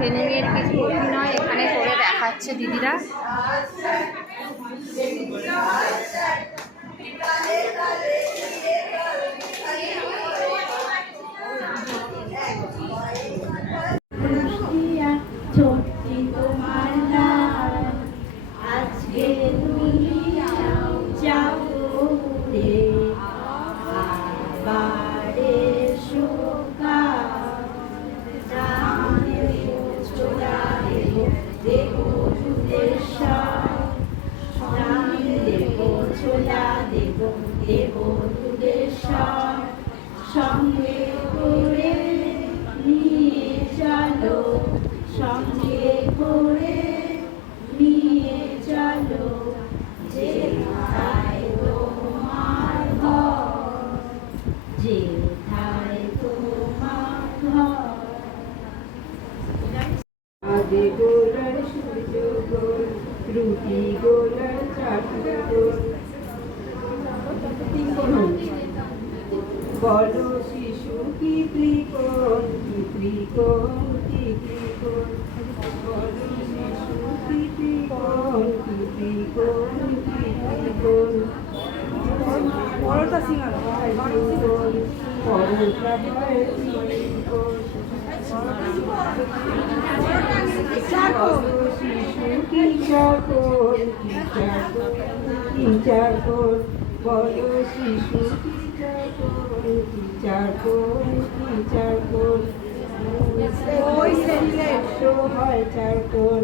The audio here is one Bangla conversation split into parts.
ট্রেনিংয়ের কিছু অভিনয় এখানে করে দেখাচ্ছে দিদিরা। সঙ্গে করে নিয়ে চলো, সঙ্গে করে নিয়ে চলো, যেথায় তোমার ঘর, যেথায় তোমার ঘর। আগে গোলার সূর্য গোল, রুটি গোলার চাটু গোল। বলো শিশু কি ত্রিকোণ, কি ত্রিকোণ, কি ত্রিকোণ। বলো শিশু কি ত্রিকোণ, কি ত্রিকোণ, কি ত্রিকোণ। পরোটা সিঙ্গার ত্রিকোণ, পরোটা হয় ত্রিকোণ। বলো শিশু কি চাকর, কি চাকর, কি চাকর। বলো শিশু কি চাকর, কি চাকর, কি চাকর। হয় চাকর,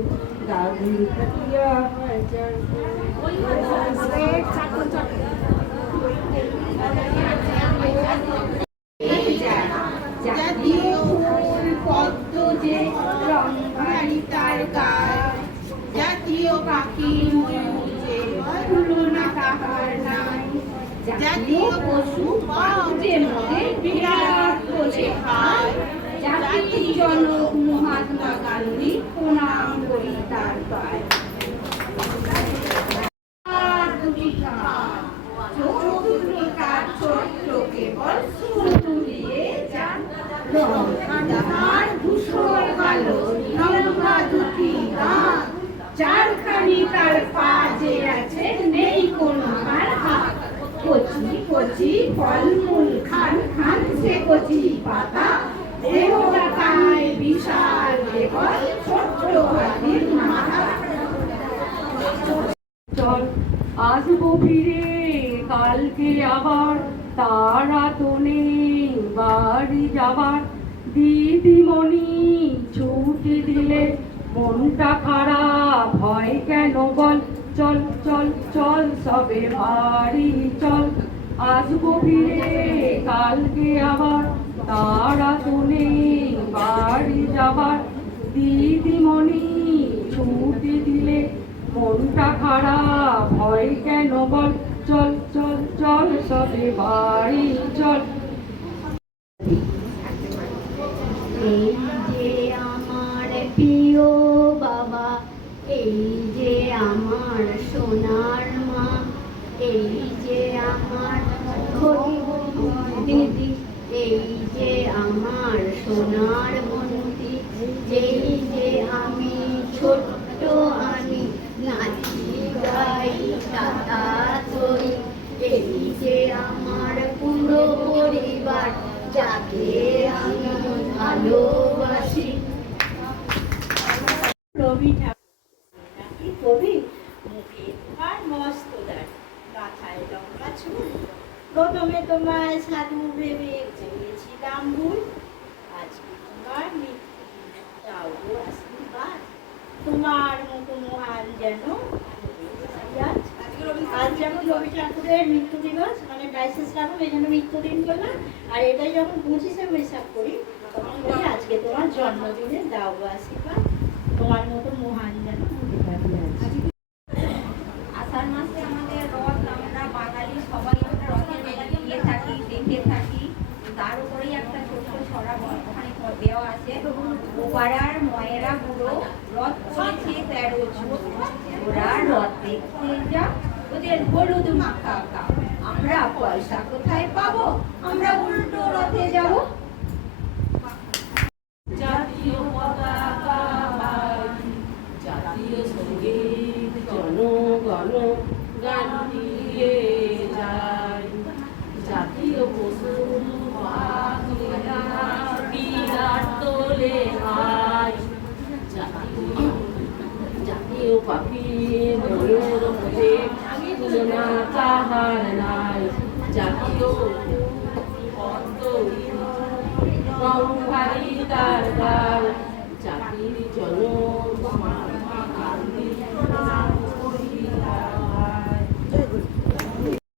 দাদু খাটিয়া হয় চাকর। জাতীয় ফুল পদ্ম যে রং ভারী তার গায়, জাতীয় পাখি ময়ূর যে তুলনা কাহার নাই। জাতীয় পশু পাও যে মনে বিরাট বোঝে খায়, জাতির জনক মহাত্মা গান্ধী প্রণাম করি তার পায়। ছোট্ট কেবল তুলিয়ে যান, রঙার ধূসর কালো লম্বা দুটি দাঁত, চারখানি তার পা যে আছে নেই কোনো তার হাত। কচি কচি ফলমূল খান খান সে কচি পাতা, দেহটায় বিশাল কেবল ছোট্ট হাতির মাথা। চল আসবো ফিরে কালকে আবার, তারা তো নেই বাড়ি যাবার। দিদিমণি ছুটি দিলে মনটা খারাপ হয় কেন বল। চল চল চল সবে বাড়ি চল, আসবো ফিরে কালকে আবার, তারা তো নেই বাড়ি যাবার। দিদিমণি ছুটি দিলে মনটা খারাপ হয় কেন বল। চল চল চল সবে বাড়ি চল। এই যে আমার প্রিয় বাবা, এই যে আমার সোনার মা, এই যে আমার দিদি, এই যে আমার সোনার বন্ধু, যেই যে আমি ছোট্ট আমি নাচি গাই টাটা করি। এই যে আমার পুরো পরিবার, যাকে আমি ভালোবাসি। রবি ঠাকুর কবি, মুখে তোমার মস্ত দাঁড়, মাথায় লম্বা চুল। প্রথমে তোমায় সাধু ভেবে চেয়েছিলাম ভুল, আজকে তোমার মৃত্যু আশীর্বাদ। তোমার মতো মহান যেন আজ যেমন রবি ঠাকুরের মৃত্যু দিবস, মানে 22শে শ্রাবণ, এই জন্য মৃত্যুদিন করলাম। আর এটাই যখন 25শে বৈশাখ করি তখন বলি আজকে তোমার জন্মদিনে দাও আশীর্বাদ, তোমার মতো মহান যেন। আষাঢ় মাসে আমাদের রথ, আমরা বাঙালি সবাই রথের মেলা দিয়ে থাকি, দেখে থাকি। তার উপরেই একটা ছোট্ট ছড়া ওখানে দেওয়া আছে, ওপাড়ার ময়েরা বুড়ো রথ চলেছে 13 ছোট, ওরা রথ দেখতে যা, ওদের হলুদ মাখা কা। আমরা পয়সা কোথায় পাবো, আমরা উল্টো রথে যাবো। জাতীয় পতাকা পাখি ময়ূর মোরে তুলনা তাহার নাই জাতীয়